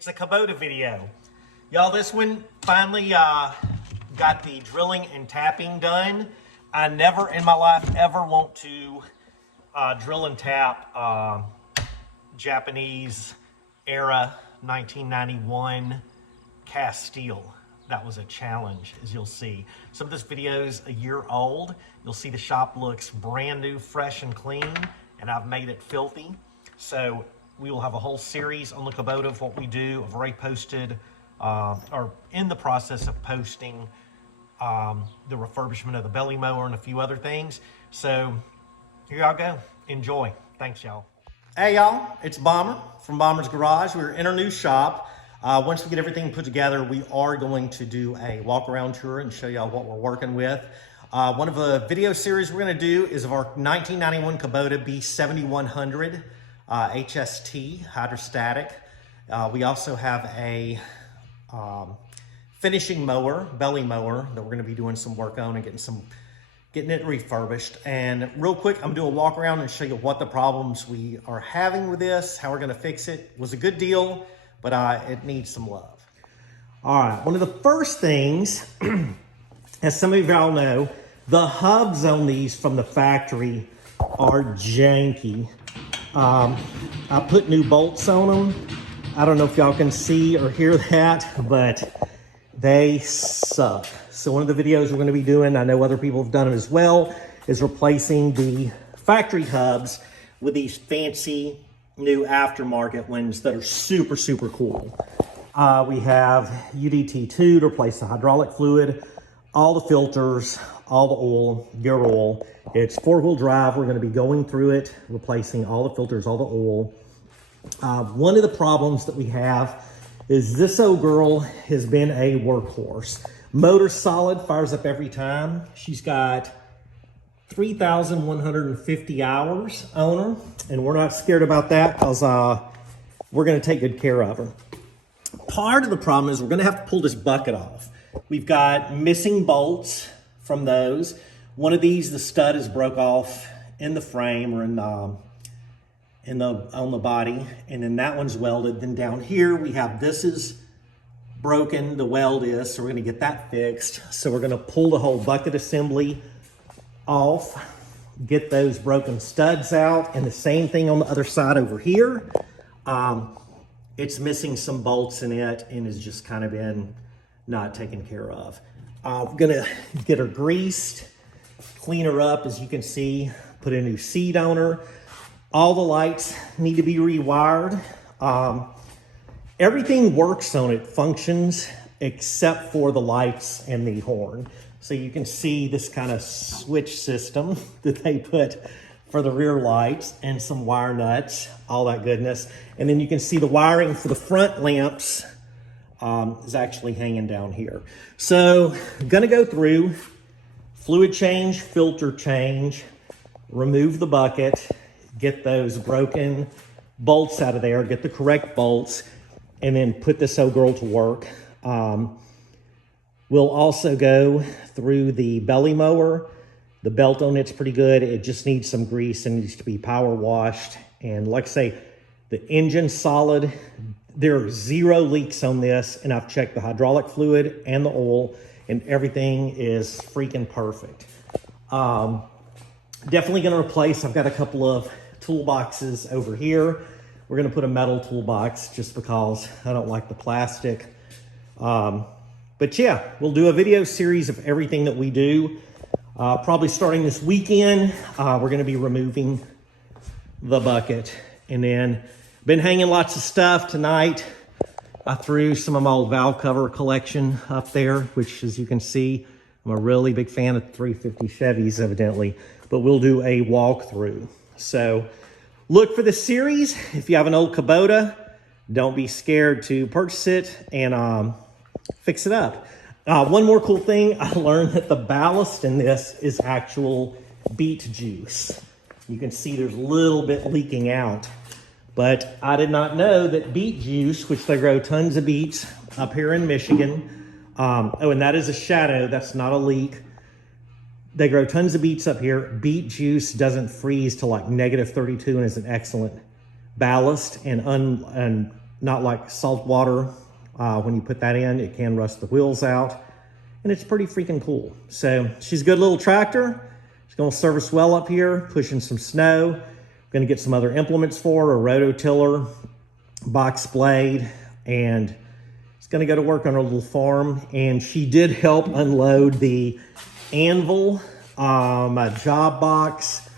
It's a Kubota video. Y'all, this one finally got the drilling and tapping done. I never in my life ever want to drill and tap Japanese era 1991 cast steel. That was a challenge, as you'll see. Some of this video is a year old. You'll see the shop looks brand new, fresh and clean, and I've made it filthy. So we will have a whole series on the Kubota of what we do. I've already posted, or in the process of posting, the refurbishment of the belly mower and a few other things. So here y'all go. Enjoy. Thanks, y'all. Hey, y'all. It's Bomber from Bomber's Garage. We're in our new shop. Once we get everything put together, we are going to do a walk around tour and show y'all what we're working with. One of the video series we're going to do is of our 1991 Kubota B7100 HST hydrostatic. We also have a finishing mower, belly mower, that we're going to be doing some work on and getting it refurbished. And real quick, I'm going to do a walk around and show you what the problems we are having with this, how we're going to fix it. It was a good deal, but it needs some love. All right, one of the first things, as some of y'all know, the hubs on these from the factory are janky. I put new bolts on them. I don't know if y'all can see or hear that, but they suck. So one of the videos we're going to be doing, I know other people have done it as well, is replacing the factory hubs with these fancy new aftermarket ones that are super, super cool. We have UDT2 to replace the hydraulic fluid, all the filters, all the oil, gear oil. It's four-wheel drive. We're going to be going through it, replacing all the filters, all the oil. One of the problems that we have is this old girl has been a workhorse. Motor's solid, fires up every time. She's got 3,150 hours on her, and we're not scared about that because we're going to take good care of her. Part of the problem is we're going to have to pull this bucket off. We've got missing bolts from those. One of these, the stud is broke off in the frame or on the body, and then that one's welded. Then down here we have, this is broken, the weld is, so we're going to get that fixed. So we're going to pull the whole bucket assembly off, get those broken studs out, and the same thing on the other side over here. It's missing some bolts in it and has just kind of been not taken care of. I'm gonna get her greased, clean her up, as you can see, put a new seat on her. All the lights need to be rewired. Everything works on it, functions, except for the lights and the horn. So you can see this kind of switch system that they put for the rear lights and some wire nuts, all that goodness. And then you can see the wiring for the front lamps is actually hanging down here. So I'm gonna go through, fluid change, filter change, remove the bucket, get those broken bolts out of there, get the correct bolts, and then put this old girl to work. We'll also go through the belly mower. The belt on it's pretty good. It just needs some grease and needs to be power washed. And like I say, the engine's solid. There are 0 leaks on this, and I've checked the hydraulic fluid and the oil, and everything is freaking perfect. Definitely gonna replace, I've got a couple of toolboxes over here. We're gonna put a metal toolbox just because I don't like the plastic. But yeah, we'll do a video series of everything that we do. Probably starting this weekend, we're gonna be removing the bucket. And then been hanging lots of stuff tonight. I threw some of my old valve cover collection up there, which, as you can see, I'm a really big fan of 350 Chevys, evidently, but we'll do a walkthrough. So look for the series. If you have an old Kubota, don't be scared to purchase it and fix it up. One more cool thing, I learned that the ballast in this is actual beet juice. You can see there's a little bit leaking out. But I did not know that beet juice, which they grow tons of beets up here in Michigan. Oh, and that is a shadow. That's not a leak. They grow tons of beets up here. Beet juice doesn't freeze to like -32 and is an excellent ballast and not like salt water. When you put that in, it can rust the wheels out, and it's pretty freaking cool. So she's a good little tractor. She's gonna serve us well up here, pushing some snow. Gonna get some other implements for her, a rototiller, box blade, and it's gonna go to work on her little farm. And she did help unload the anvil, a job box,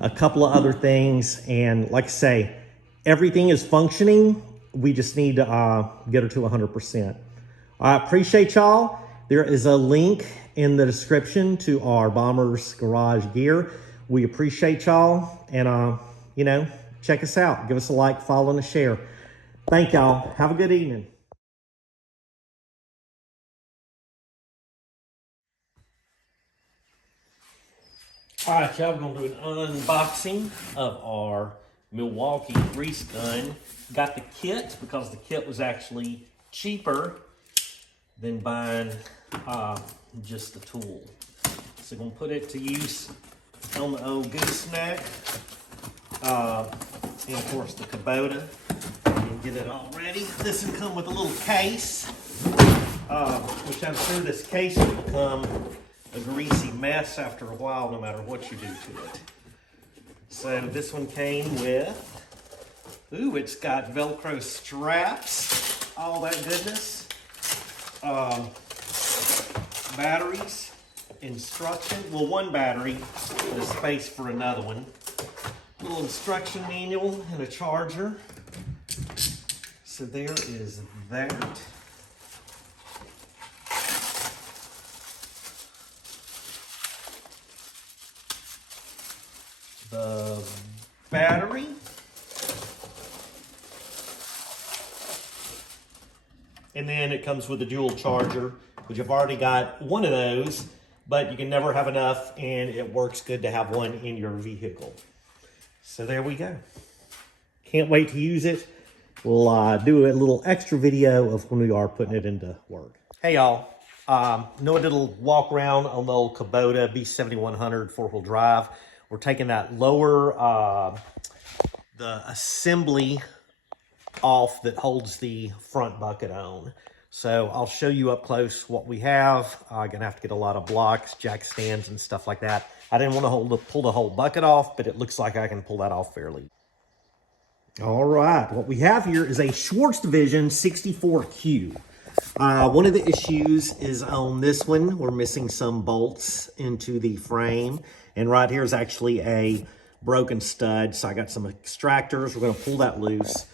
a couple of other things. And like I say, everything is functioning. We just need to get her to 100%. I appreciate y'all. There is a link in the description to our Bomber's Garage gear. We appreciate y'all, and you know, check us out. Give us a like, follow, and a share. Thank y'all. Have a good evening. All right, y'all, we're gonna do an unboxing of our Milwaukee grease gun. Got the kit because the kit was actually cheaper than buying just the tool. So gonna put it to use on the old gooseneck. And of course the Kubota. And get it all ready. This will come with a little case, which I'm sure this case will become a greasy mess after a while, no matter what you do to it. So this one came with, ooh, it's got Velcro straps, all that goodness. Batteries, instruction, well, one battery, there's space for another one. Little instruction manual and a charger. So there is that. The battery. And then it comes with a dual charger, which I've already got one of those, but you can never have enough, and it works good to have one in your vehicle. So there we go. Can't wait to use it. We'll do a little extra video of when we are putting it into work. Hey y'all, know a little walk around on the old Kubota B7100 4-wheel drive. We're taking that lower, the assembly off that holds the front bucket on. So I'll show you up close what we have. I'm gonna have to get a lot of blocks, jack stands, and stuff like that. I didn't want to pull the whole bucket off, but it looks like I can pull that off fairly. All right, what we have here is a Schwartz Division 64Q. One of the issues is on this one. We're missing some bolts into the frame, and right here is actually a broken stud. So I got some extractors. We're gonna pull that loose.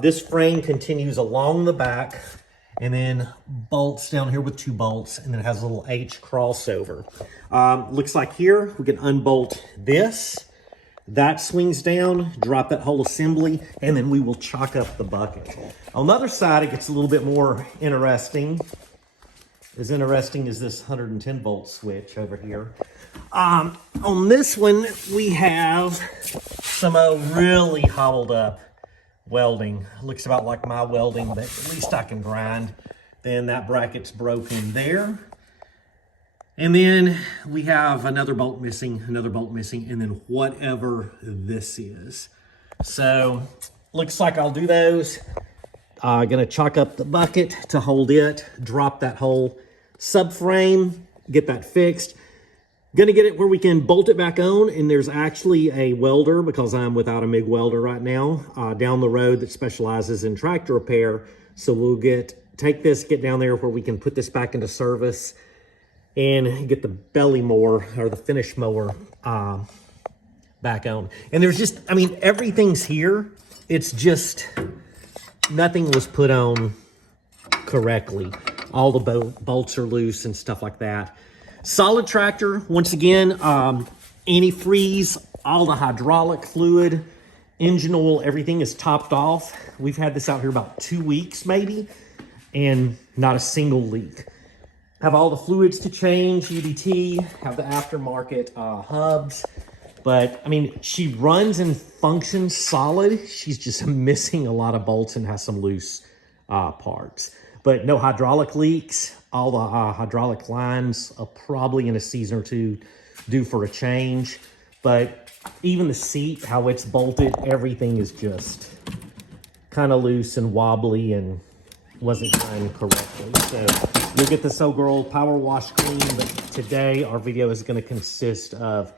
This frame continues along the back, and then bolts down here with 2 bolts, and then it has a little H crossover. Looks like here we can unbolt this. That swings down, drop that whole assembly, and then we will chalk up the bucket. On the other side, it gets a little bit more interesting. As interesting as this 110 volt switch over here. On this one, we have some really hobbled up welding. Looks about like my welding, but at least I can grind. Then that bracket's broken there. And then we have another bolt missing, and then whatever this is. So looks like I'll do those. Gonna chalk up the bucket to hold it, drop that whole subframe, get that fixed. Gonna get it where we can bolt it back on, and there's actually a welder, because I'm without a MIG welder right now, down the road that specializes in tractor repair. So we'll take this, get down there where we can put this back into service and get the belly mower, or the finish mower, back on. And there's just, I mean, everything's here. It's just, nothing was put on correctly. All the bolts are loose and stuff like that. Solid tractor, once again, antifreeze, all the hydraulic fluid, engine oil, everything is topped off. We've had this out here about 2 weeks maybe, and not a single leak. Have all the fluids to change, UDT, have the aftermarket hubs. But I mean, she runs and functions solid. She's just missing a lot of bolts and has some loose parts. But no hydraulic leaks. All the hydraulic lines are probably in a season or two due for a change. But even the seat, how it's bolted, everything is just kind of loose and wobbly and wasn't done correctly. So you'll get this old girl power wash clean, but today our video is going to consist of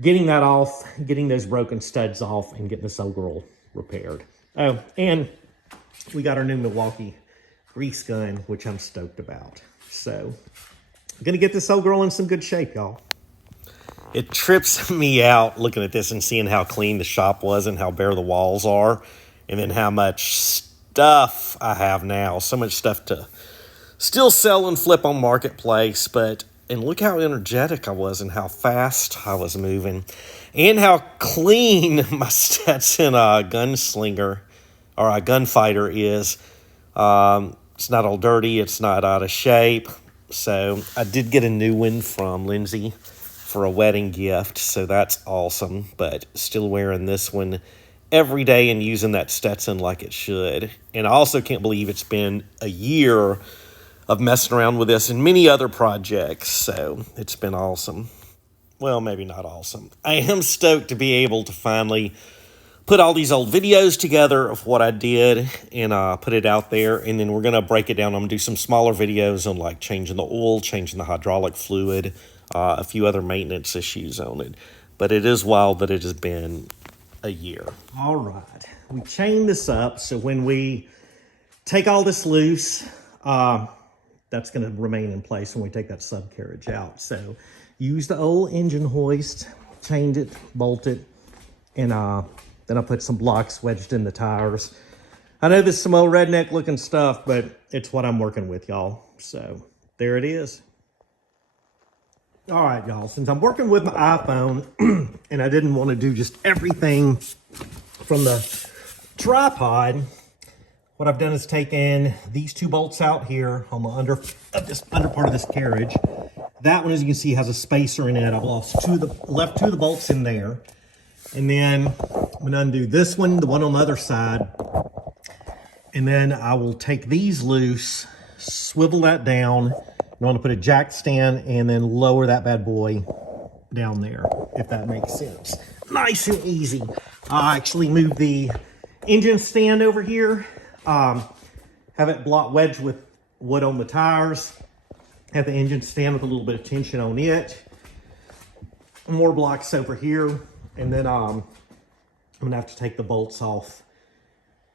getting that off, getting those broken studs off, and getting this old girl repaired. Oh, and we got our new Milwaukee grease gun, which I'm stoked about. So I'm going to get this old girl in some good shape, y'all. It trips me out looking at this and seeing how clean the shop was and how bare the walls are, and then how much stuff I have now. So much stuff to still sell and flip on Marketplace, and look how energetic I was and how fast I was moving and how clean my Stetson gunslinger or a gunfighter is. It's not all dirty. It's not out of shape. So I did get a new one from Lindsay for a wedding gift, so that's awesome, but still wearing this one every day and using that Stetson like it should. And I also can't believe it's been a year of messing around with this and many other projects, so it's been awesome. Well, maybe not awesome. I am stoked to be able to finally put all these old videos together of what I did and put it out there, and then we're going to break it down. I'm going to do some smaller videos on like changing the oil, changing the hydraulic fluid, a few other maintenance issues on it. But it is wild that it has been a year. All right, we chained this up, so when we take all this loose, that's going to remain in place when we take that subcarriage out. So use the old engine hoist, chained it, bolted, and then I put some blocks wedged in the tires. I know this is some old redneck looking stuff, but it's what I'm working with, y'all. So there it is. All right, y'all, since I'm working with my iPhone and I didn't want to do just everything from the tripod, what I've done is taken these two bolts out here on the under part of this carriage. That one, as you can see, has a spacer in it. I've left two of the bolts in there. And then I'm going to undo this one, the one on the other side. And then I will take these loose, swivel that down. I want to put a jack stand and then lower that bad boy down there, if that makes sense. Nice and easy. I actually moved the engine stand over here. Have it block wedged with wood on the tires. Have the engine stand with a little bit of tension on it. More blocks over here. And then I'm going to have to take the bolts off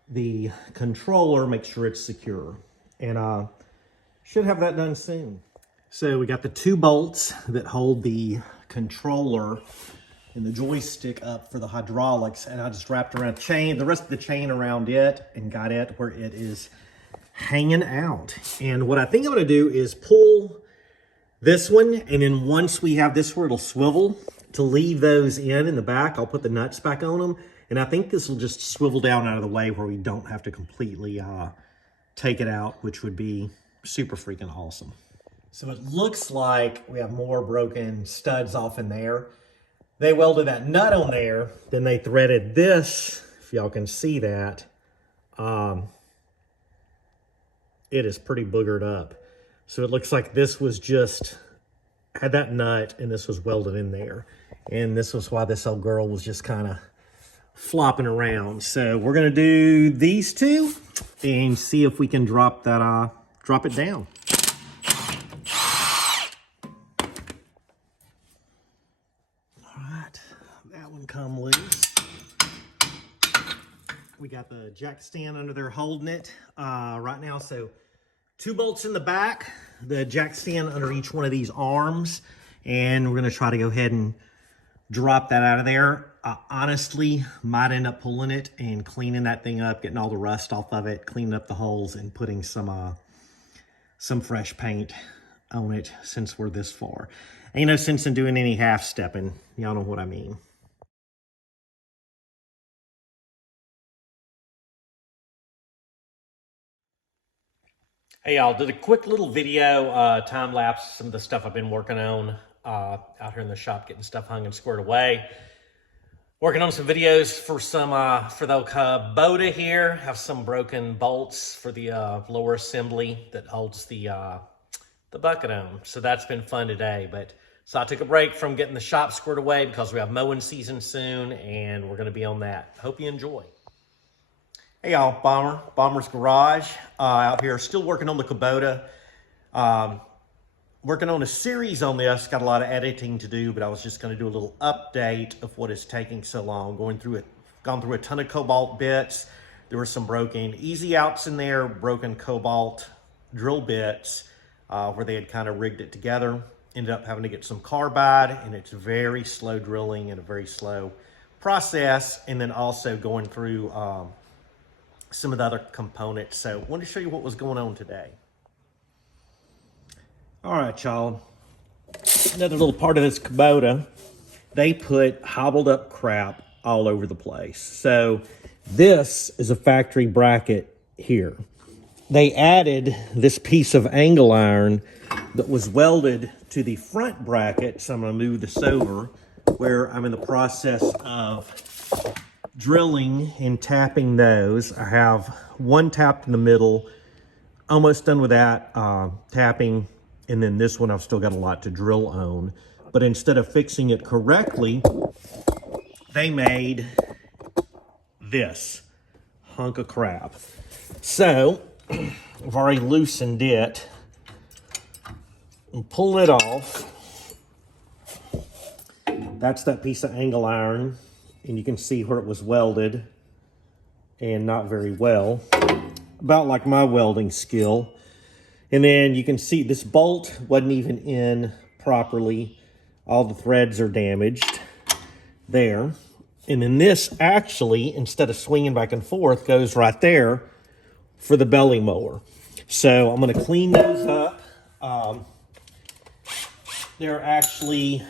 the controller, make sure it's secure. And should have that done soon. So we got the two bolts that hold the controller and the joystick up for the hydraulics, and I just wrapped around the rest of the chain around it and got it where it is hanging out. And what I think I'm going to do is pull this one, and then once we have this where it'll swivel, to leave those in the back, I'll put the nuts back on them, and I think this will just swivel down out of the way where we don't have to completely take it out, which would be super freaking awesome. So it looks like we have more broken studs off in there. They welded that nut on there, then they threaded this, if y'all can see that. It is pretty boogered up. So it looks like this was just, had that nut and this was welded in there. And this was why this old girl was just kind of flopping around. So we're gonna do these two and see if we can drop that, drop it down. Come loose. We got the jack stand under there holding it right now. So two bolts in the back, the jack stand under each one of these arms, and we're going to try to go ahead and drop that out of there. I honestly might end up pulling it and cleaning that thing up, getting all the rust off of it, cleaning up the holes, and putting some fresh paint on it since we're this far. Ain't no sense in doing any half stepping. Y'all know what I mean. Hey y'all, did a quick little video, time lapse, some of the stuff I've been working on out here in the shop, getting stuff hung and squared away. Working on some videos for for the Kubota here. Have some broken bolts for the lower assembly that holds the bucket on. So that's been fun today. So I took a break from getting the shop squared away because we have mowing season soon and we're gonna be on that. Hope you enjoy. Hey y'all, Bomber's Garage, out here still working on the Kubota. Working on a series on this, got a lot of editing to do, but I was just gonna do a little update of what is taking so long. Gone through a ton of Cobalt bits. There were some broken easy outs in there, broken Cobalt drill bits where they had kind of rigged it together. Ended up having to get some carbide, and it's very slow drilling and a very slow process. And then also going through some of the other components. So I wanted to show you what was going on today. All right, y'all. Another little part of this Kubota, they put hobbled up crap all over the place. So this is a factory bracket here. They added this piece of angle iron that was welded to the front bracket. So I'm gonna move this over where I'm in the process of drilling and tapping those. I have one tapped in the middle, almost done with that tapping, and then this one I've still got a lot to drill on. But instead of fixing it correctly, they made this hunk of crap. So I've already loosened it and pulled it off. That's that piece of angle iron. And you can see where it was welded and not very well, about like my welding skill. And then you can see this bolt wasn't even in properly. All the threads are damaged there. And then this actually, instead of swinging back and forth, goes right there for the belly mower. So I'm gonna clean those up. There are actually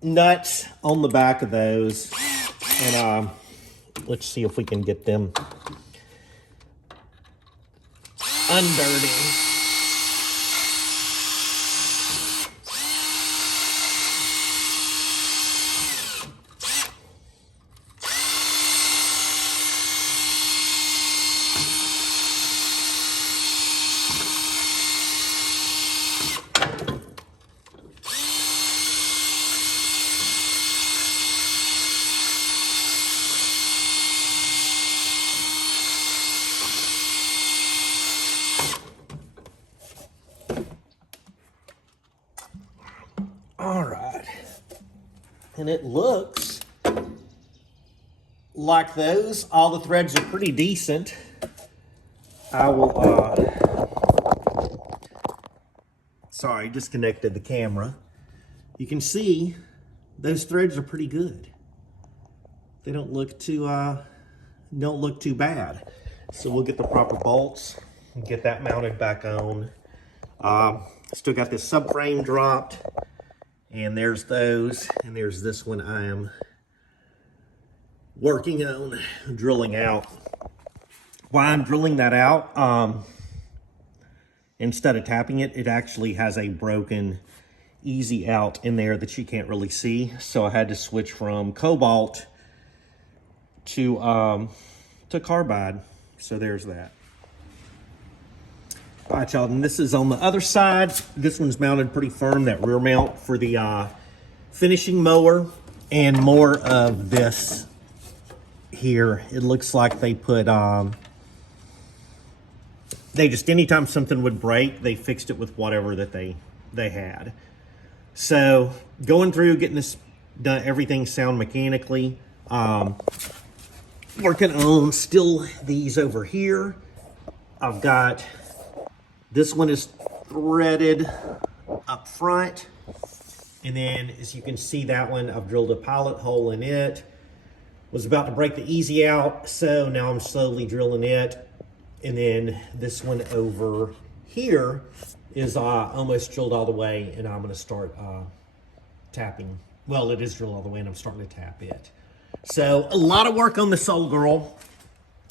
nuts on the back of those. And let's see if we can get them undirty. All right, and it looks like those, all the threads are pretty decent. I will, sorry, disconnected the camera. You can see those threads are pretty good. They don't look too bad. So we'll get the proper bolts and get that mounted back on. Still got this subframe dropped. And there's those, and there's this one I am working on drilling out. While I'm drilling that out, instead of tapping it, it actually has a broken easy out in there that you can't really see. So I had to switch from Cobalt to carbide. So there's that. All right, y'all, and this is on the other side. This one's mounted pretty firm, that rear mount for the finishing mower, and more of this here. It looks like they put, they just, anytime something would break, they fixed it with whatever that they had. So going through, getting this done, everything sound mechanically, working on still these over here. I've got, this one is threaded up front. And then as you can see, that one, I've drilled a pilot hole in it. Was about to break the easy out, so now I'm slowly drilling it. And then this one over here is almost drilled all the way, and I'm gonna start tapping. Well, it is drilled all the way, and I'm starting to tap it. So a lot of work on this old girl.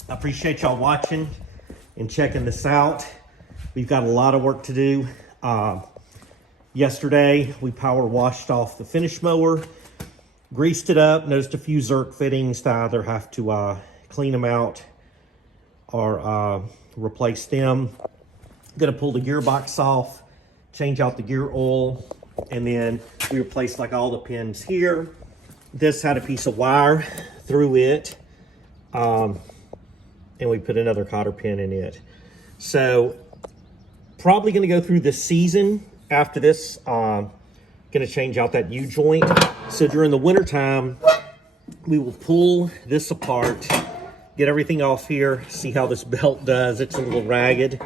I appreciate y'all watching and checking this out. We've got a lot of work to do. Yesterday, we power washed off the finish mower, greased it up, noticed a few Zerk fittings that I either have to clean them out or replace them. I'm gonna pull the gearbox off, change out the gear oil, and then we replaced like all the pins here. This had a piece of wire through it. And and we put another cotter pin in it. So probably going to go through this season after this. Going to change out that U-joint. So during the winter time, we will pull this apart, get everything off here, see how this belt does. It's a little ragged,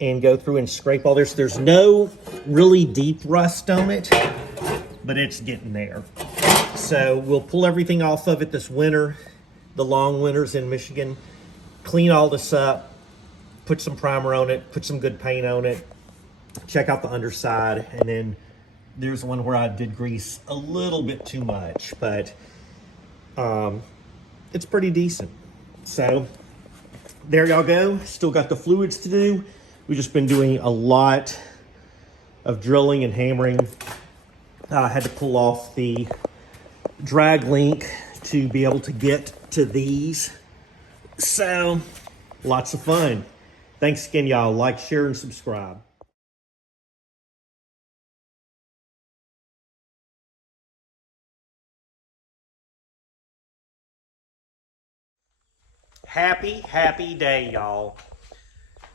and go through and scrape all this. There's no really deep rust on it, but it's getting there. So we'll pull everything off of it this winter, the long winters in Michigan, clean all this up, put some primer on it, put some good paint on it, check out the underside, and then there's one where I did grease a little bit too much, but it's pretty decent. So there y'all go. Still got the fluids to do. We've just been doing a lot of drilling and hammering. I had to pull off the drag link to be able to get to these. So lots of fun. Thanks again, y'all. Like, share, and subscribe. Happy day, y'all.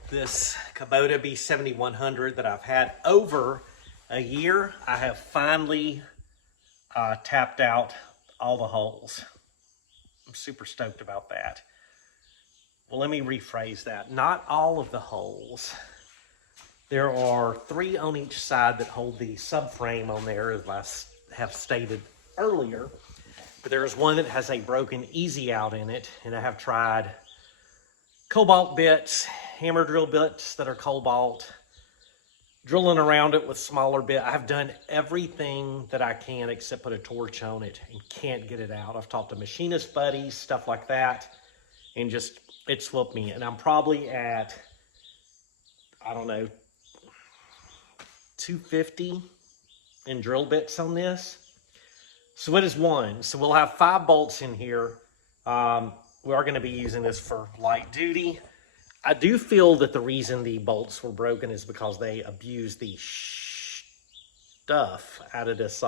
This Kubota B7100 that I've had over a year, I have finally tapped out all the holes. I'm super stoked about that. Well, let me rephrase that. Not all of the holes. There are 3 on each side that hold the subframe on there, as I have stated earlier. But there is one that has a broken easy out in it, and I have tried cobalt bits, hammer drill bits that are cobalt, drilling around it with smaller bit. I've done everything that I can except put a torch on it and can't get it out. I've talked to machinist buddies, stuff like that, and just, it's whooped me. And I'm probably at, I don't know, 250 in drill bits on this. So it is one. So we'll have 5 bolts in here. We are going to be using this for light duty. I do feel that the reason the bolts were broken is because they abused the stuff out of this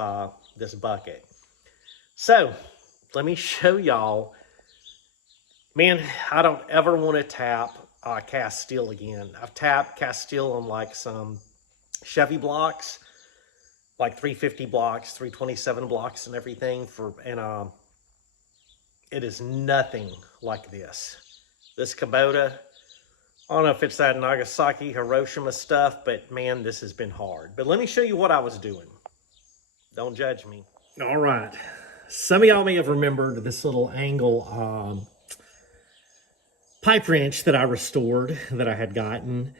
this bucket. So let me show y'all. Man, I don't ever want to tap cast steel again. I've tapped cast steel on like some Chevy blocks, like 350 blocks, 327 blocks and everything, and it is nothing like this. This Kubota, I don't know if it's that Nagasaki, Hiroshima stuff, but man, this has been hard. But let me show you what I was doing. Don't judge me. All right. Some of y'all may have remembered this little angle pipe wrench that I restored that I had gotten.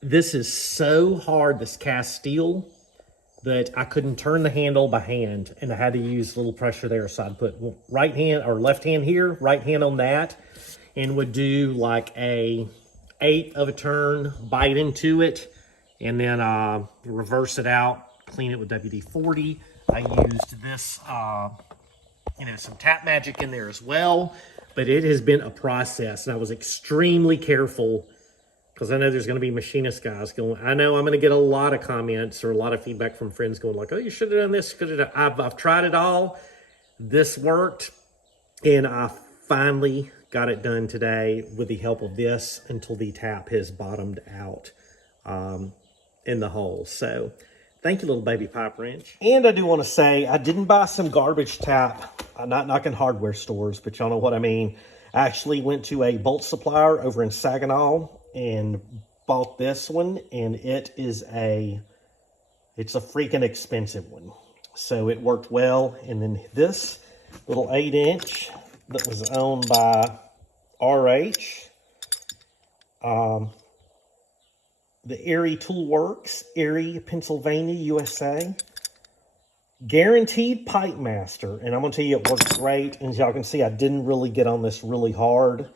This is so hard, this cast steel, that I couldn't turn the handle by hand, and I had to use a little pressure there. So I'd put right hand or left hand here, right hand on that, and would do like a 1/8 of a turn, bite into it, and then reverse it out, clean it with WD-40. I used this, some Tap Magic in there as well, but it has been a process, and I was extremely careful because I know there's going to be machinist guys going, I know I'm going to get a lot of comments or a lot of feedback from friends going like, oh, you should have done this. I've tried it all. This worked, and I finally got it done today with the help of this until the tap has bottomed out in the hole. So thank you, little baby pipe wrench. And I do want to say, I didn't buy some garbage tap. I'm not knocking hardware stores, but y'all know what I mean. I actually went to a bolt supplier over in Saginaw and bought this one, and it's a freaking expensive one. So it worked well. And then this little 8-inch that was owned by RH, the Erie Tool Works, Erie, Pennsylvania, USA. Guaranteed Pipe Master, and I'm going to tell you it works great. And as y'all can see, I didn't really get on this really hard,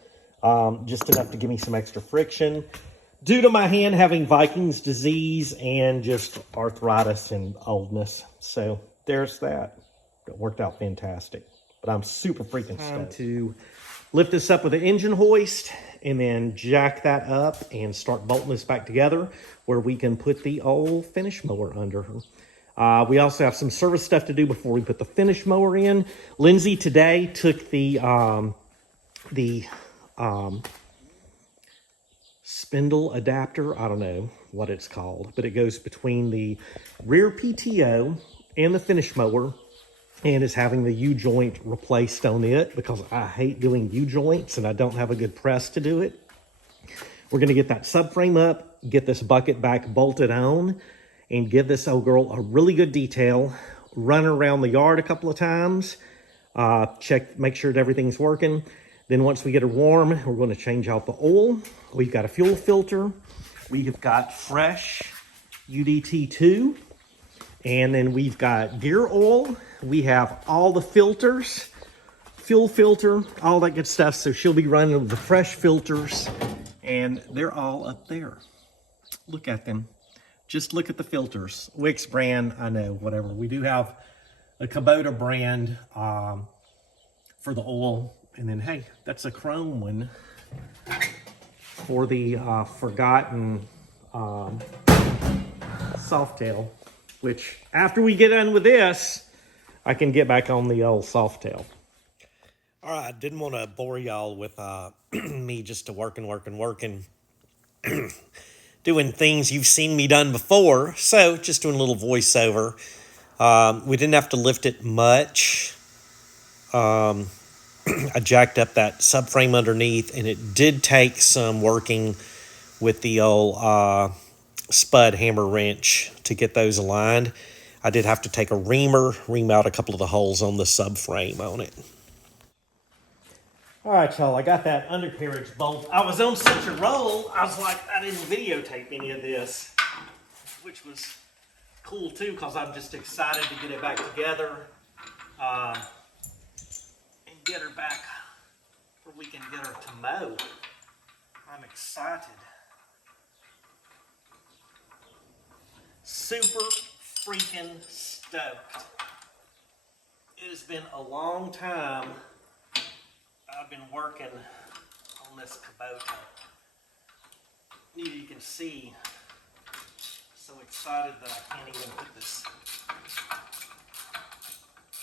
just enough to give me some extra friction due to my hand having Viking's disease and just arthritis and oldness. So there's that. It worked out fantastic, but I'm super freaking stoked. To lift this up with an engine hoist and then jack that up and start bolting this back together where we can put the old finish mower under her. We also have some service stuff to do before we put the finish mower in. Lindsay today took the spindle adapter. I don't know what it's called, but it goes between the rear PTO and the finish mower, and is having the U-joint replaced on it because I hate doing U-joints and I don't have a good press to do it. We're gonna get that subframe up, get this bucket back bolted on, and give this old girl a really good detail, run around the yard a couple of times, check, make sure that everything's working. Then once we get her warm, we're going to change out the oil. We've got a fuel filter. We have got fresh UDT2. And then we've got gear oil. We have all the filters, fuel filter, all that good stuff. So she'll be running with the fresh filters. And they're all up there. Look at them. Just look at the filters. Wix brand, I know, whatever. We do have a Kubota brand for the oil. And then, hey, that's a chrome one for the forgotten Softail, which after we get done with this, I can get back on the old Softail. All right, I didn't want to bore y'all with me just working, doing things you've seen me done before. So just doing a little voiceover. We didn't have to lift it much. I jacked up that subframe underneath, and it did take some working with the old spud hammer wrench to get those aligned. I did have to take a ream out a couple of the holes on the subframe on it. All right, y'all, I got that undercarriage bolt. I was on such a roll, I was like, I didn't videotape any of this, which was cool too, because I'm just excited to get it back together. Get her back where we can get her to mow. I'm excited. Super freaking stoked. It has been a long time I've been working on this Kubota. You can see, so excited that I can't even put this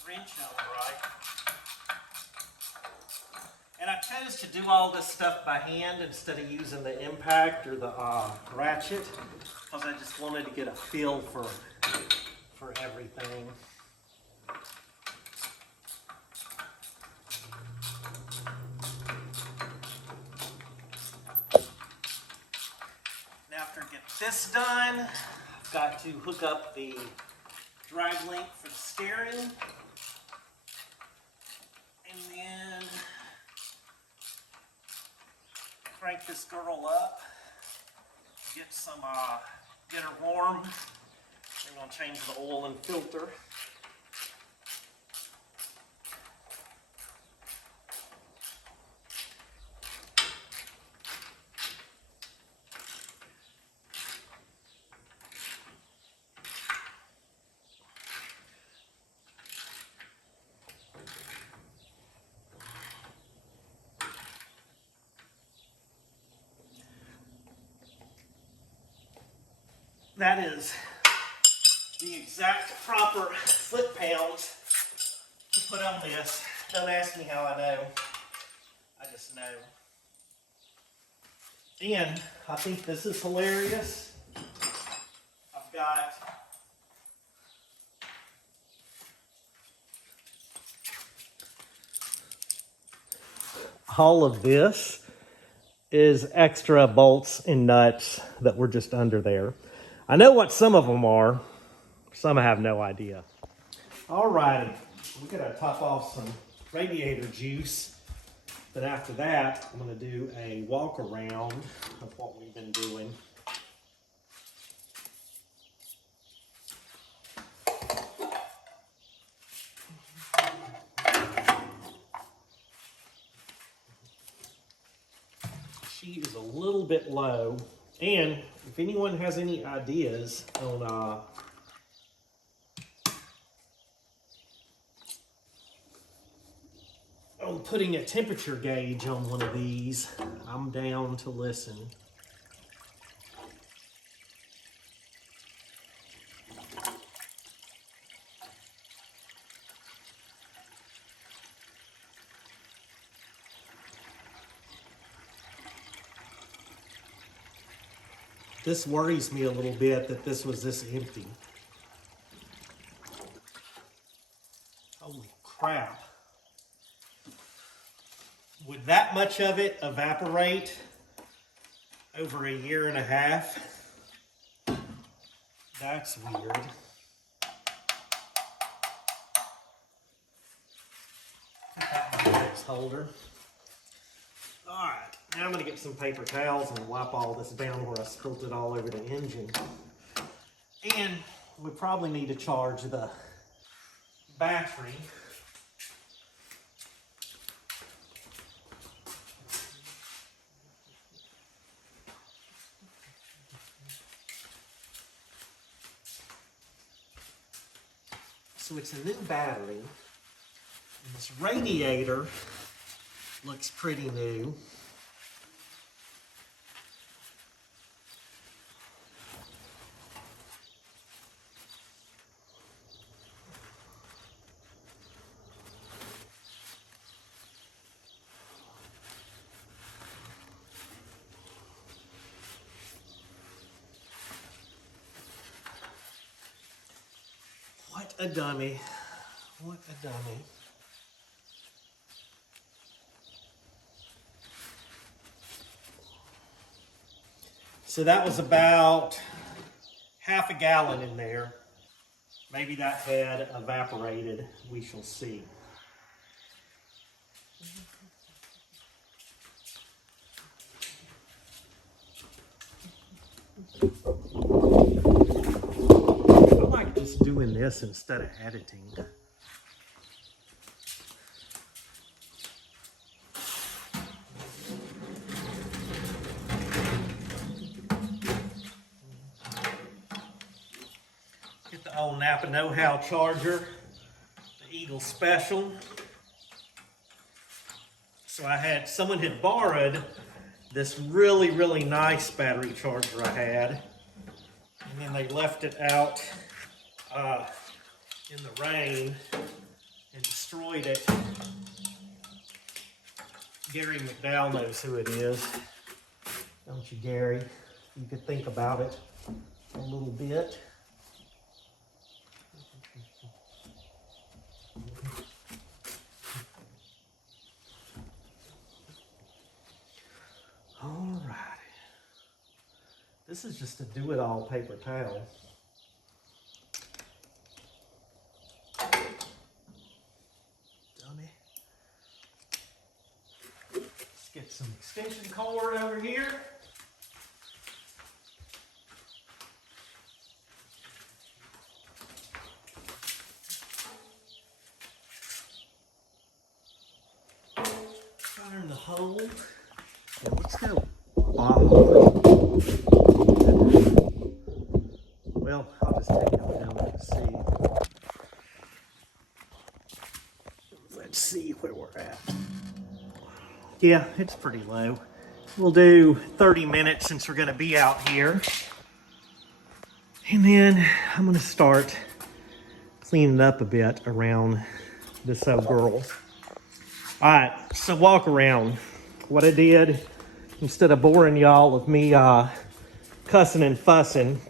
wrench on right. And I chose to do all this stuff by hand instead of using the impact or the ratchet, because I just wanted to get a feel for everything. Now after I get this done, I've got to hook up the drag link for the steering. And then crank this girl up, get her warm. We're gonna change the oil and filter. That is the exact proper foot-pounds to put on this. Don't ask me how I know. I just know. And I think this is hilarious. I've got all of this is extra bolts and nuts that were just under there. I know what some of them are. Some I have no idea. All righty, we gotta top off some radiator juice. But after that, I'm gonna do a walk around of what we've been doing. She is a little bit low. And if anyone has any ideas on putting a temperature gauge on one of these, I'm down to listen. This worries me a little bit that this was this empty. Holy crap. Would that much of it evaporate over a year and a half? That's weird. Holder. All right, now I'm going to get some paper towels and wipe all this down where I spilled it all over the engine. And we probably need to charge the battery. So it's a new battery. And this radiator looks pretty new. What a dummy. What a dummy. So that was about half a gallon in there. Maybe that had evaporated. We shall see. I like just doing this instead of editing. Get the old Napa Know-How charger, the Eagle Special. So someone had borrowed this really, really nice battery charger I had. And then they left it out in the rain and destroyed it. Gary McDowell knows who it is. Don't you, Gary? You could think about it a little bit. All right. This is just a do-it-all paper towel. Dummy. Let's get some extension cord over here. Find the hole. Yeah, let's go. Well, I'll just take it down and see. Let's see where we're at. Yeah, it's pretty low. We'll do 30 minutes since we're going to be out here. And then I'm going to start cleaning up a bit around this old girl. All right, so walk around. What I did, instead of boring y'all with me cussing and fussing,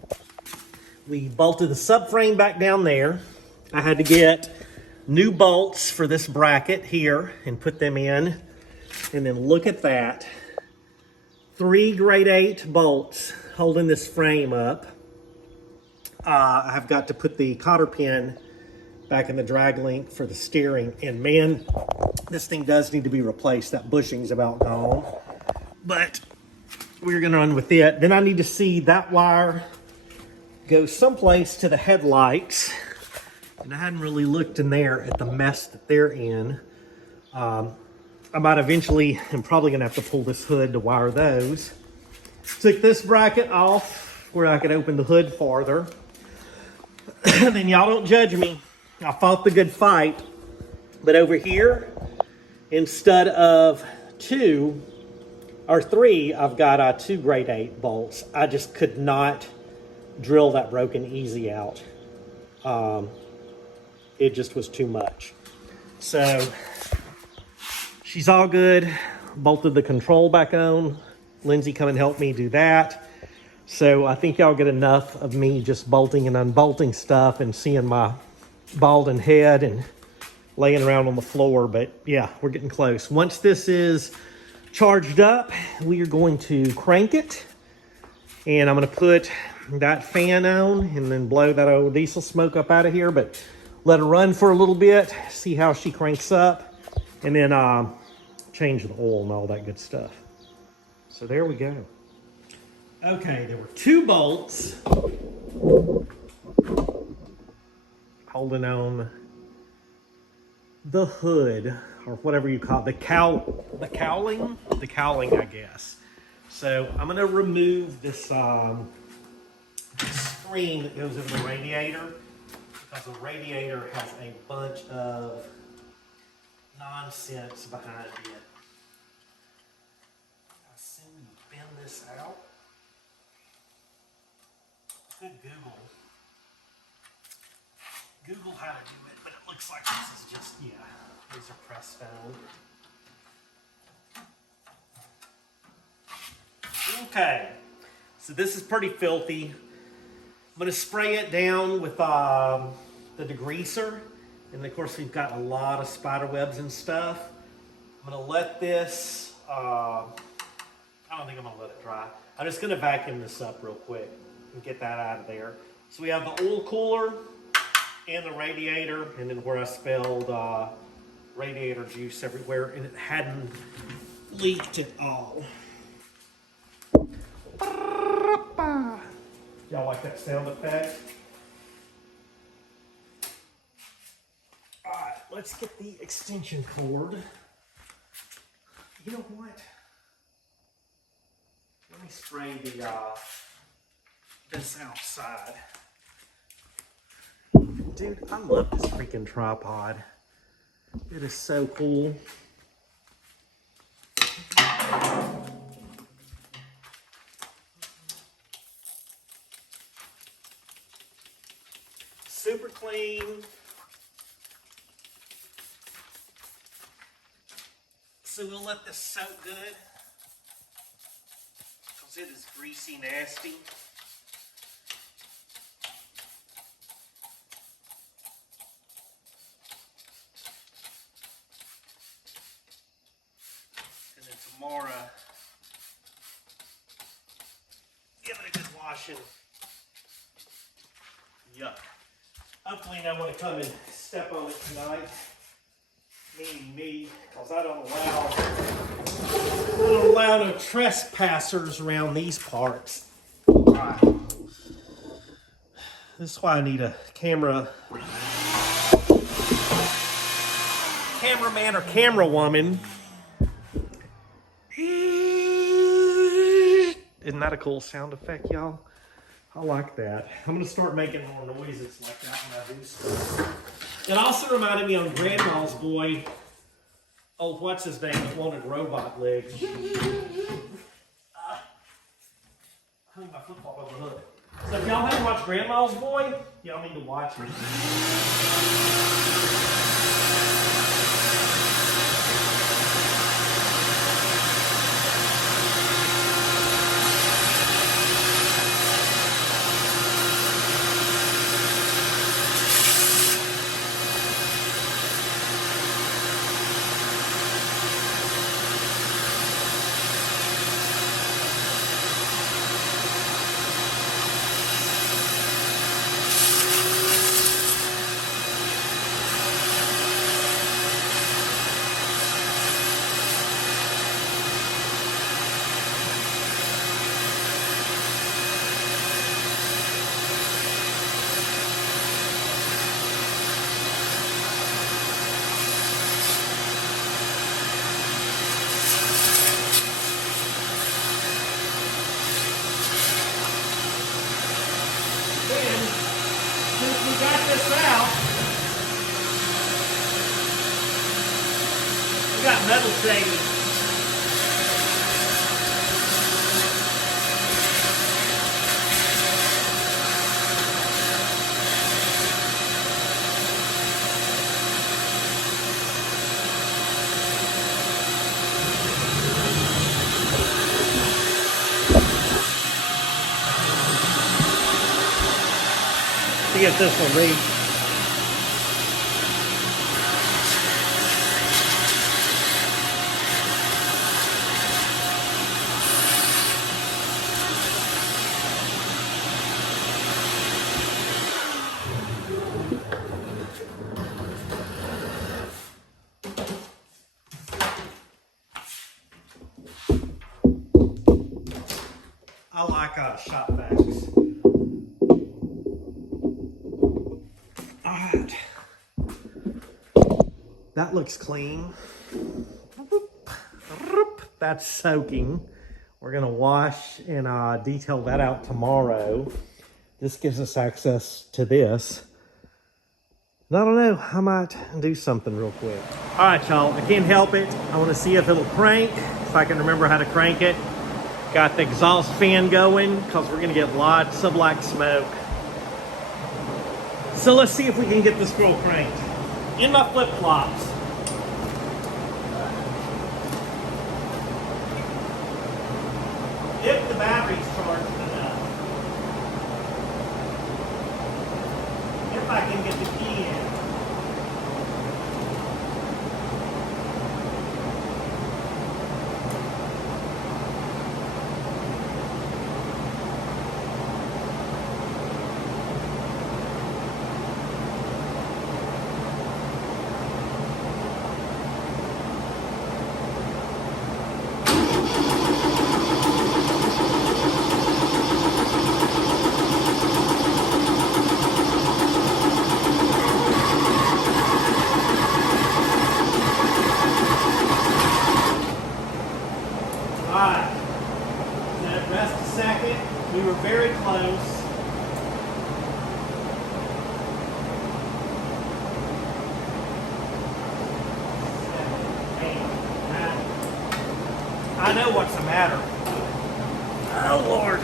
we bolted the subframe back down there. I had to get new bolts for this bracket here and put them in. And then look at that. 3 grade 8 bolts holding this frame up. I've got to put the cotter pin back in the drag link for the steering. And man, this thing does need to be replaced. That bushing's about gone. But we're gonna run with it. Then I need to see that wire go someplace to the headlights. And I hadn't really looked in there at the mess that they're in. I might eventually, I'm probably gonna have to pull this hood to wire those. Took this bracket off where I could open the hood farther. Then y'all don't judge me. I fought the good fight. But over here, instead of 2 or 3, I've got 2 grade 8 bolts. I just could not drill that broken easy out. It just was too much. So she's all good. Bolted the control back on. Lindsay come and help me do that. So I think y'all get enough of me just bolting and unbolting stuff and seeing my balding head and laying around on the floor. But yeah, we're getting close. Once this is charged up, we are going to crank it. And I'm going to put that fan on and then blow that old diesel smoke up out of here. But let her run for a little bit, see how she cranks up, and then change the oil and all that good stuff. So there we go. Okay, there were 2 bolts holding on the hood, or whatever you call it, the cowling, I guess. So I'm gonna remove this screen that goes over the radiator, because the radiator has a bunch of nonsense behind it. I assume you bend this out. Could Google how to do it, but it looks like this is just, yeah, these are pressed down. Okay, so this is pretty filthy. I'm going to spray it down with the degreaser, and of course we've got a lot of spider webs and stuff. I'm going to let this, I don't think I'm going to let it dry. I'm just going to vacuum this up real quick and get that out of there. So we have the oil cooler and the radiator, and then where I spilled radiator juice everywhere, and it hadn't leaked at all. Y'all like that sound effect? All right, let's get the extension cord. You know what? Let me spray the this outside. Dude, I love this freaking tripod. It is so cool. Super clean. So we'll let this soak good, because it is greasy, nasty. And then tomorrow, give it a good washing. Yuck. Hopefully no one to come and step on it tonight. Meaning me, because I don't allow no trespassers around these parts. Right. This is why I need a cameraman or camera woman. Isn't that a cool sound effect, y'all? I like that. I'm going to start making more noises like that when I do stuff. It also reminded me on Grandma's boy, oh, what's his name, that wanted robot legs. I hung my football over the hood. So if y'all haven't watched Grandma's boy, y'all need to watch it. Got metal shading. See if this will reach. I like shop vacs. All right. That looks clean. That's soaking. We're gonna wash and detail that out tomorrow. This gives us access to this. And I don't know, I might do something real quick. All right, y'all, I can't help it. I wanna see if it'll crank, if I can remember how to crank it. Got the exhaust fan going because we're gonna get lots of black smoke. So let's see if we can get this girl cranked. In my flip-flops. If the battery's charged enough. If I can get the key in. Alright, let it rest a second. We were very close. I know what's the matter. Oh Lord.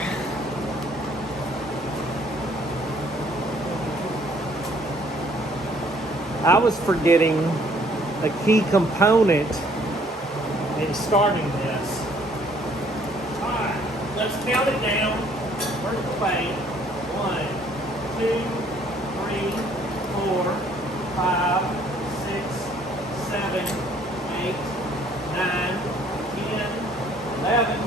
I was forgetting a key component in starting this. Alright, let's count it down. Where's the fade? 1, 2, 3, 4, 5, 6, 7, 8, 9, 10, 11,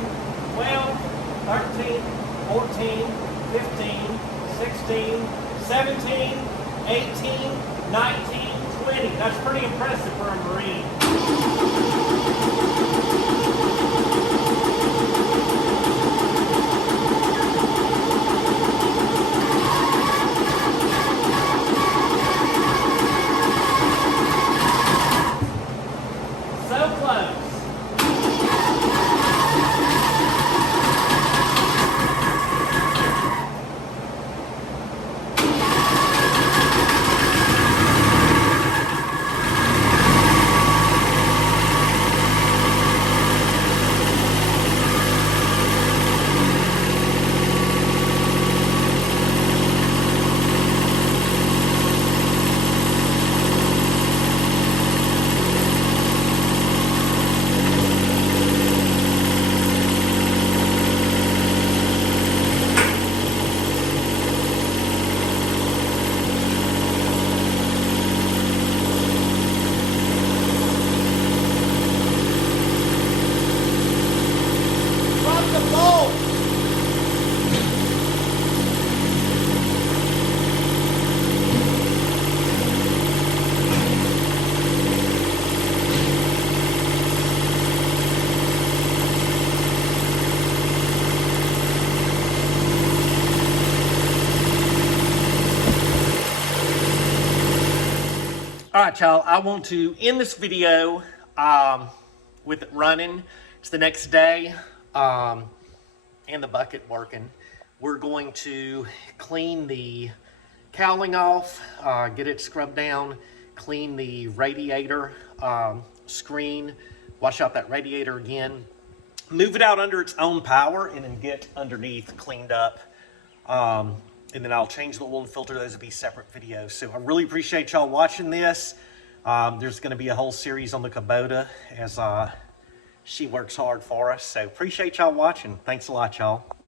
12, 13, 14, 15, 16, 17, 18, 19, 20. That's pretty impressive for a Marine. So close. All right, y'all, I want to end this video with it running. It's the next day and the bucket working. We're going to clean the cowling off, get it scrubbed down, clean the radiator screen, wash out that radiator again, move it out under its own power, and then get underneath cleaned up. And then I'll change the oil and filter. Those will be separate videos. So I really appreciate y'all watching this. There's going to be a whole series on the Kubota as she works hard for us. So appreciate y'all watching. Thanks a lot, y'all.